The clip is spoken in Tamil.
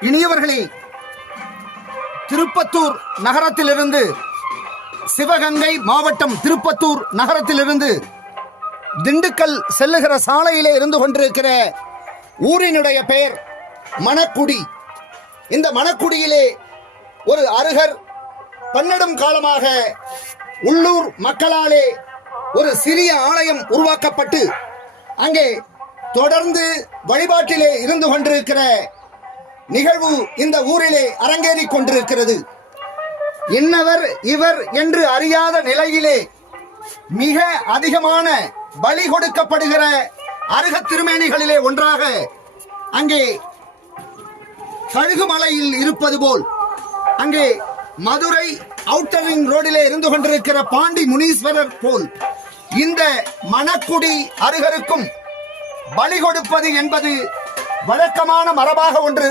இனியவர்களே, திருப்பத்தூர் நகரத்திலிருந்து, சிவகங்கை மாவட்டம் திருப்பத்தூர் நகரத்திலிருந்து திண்டுக்கல் செல்லுகிற சாலையிலே இருந்து கொண்டிருக்கிற ஊரினுடைய பெயர் மணக்குடி. இந்த மணக்குடியிலே ஒரு அருகர் பன்னெடும் காலமாக உள்ளூர் மக்களாலே ஒரு சிறிய ஆலயம் உருவாக்கப்பட்டு அங்கே தொடர்ந்து வழிபாட்டிலே இருந்து கொண்டிருக்கிற நிகழ்வு இந்த ஊரிலே அரங்கேறிக் கொண்டிருக்கிறது. இன்னவர் இவர் என்று அறியாத நிலையிலே மிக அதிகமான பலி கொடுக்கப்படுகிற அருக திருமேனிகளிலே ஒன்றாக அங்கே கழுகுமலையில் இருப்பது போல் அங்கே மதுரை அவுட்டர் ரிங் ரோடிலே இருந்து கொண்டிருக்கிற பாண்டி முனீஸ்வரர் போல் இந்த மணக்குடி அருகருக்கும் பலி கொடுப்பது என்பது வழக்கமான மரபாக ஒன்று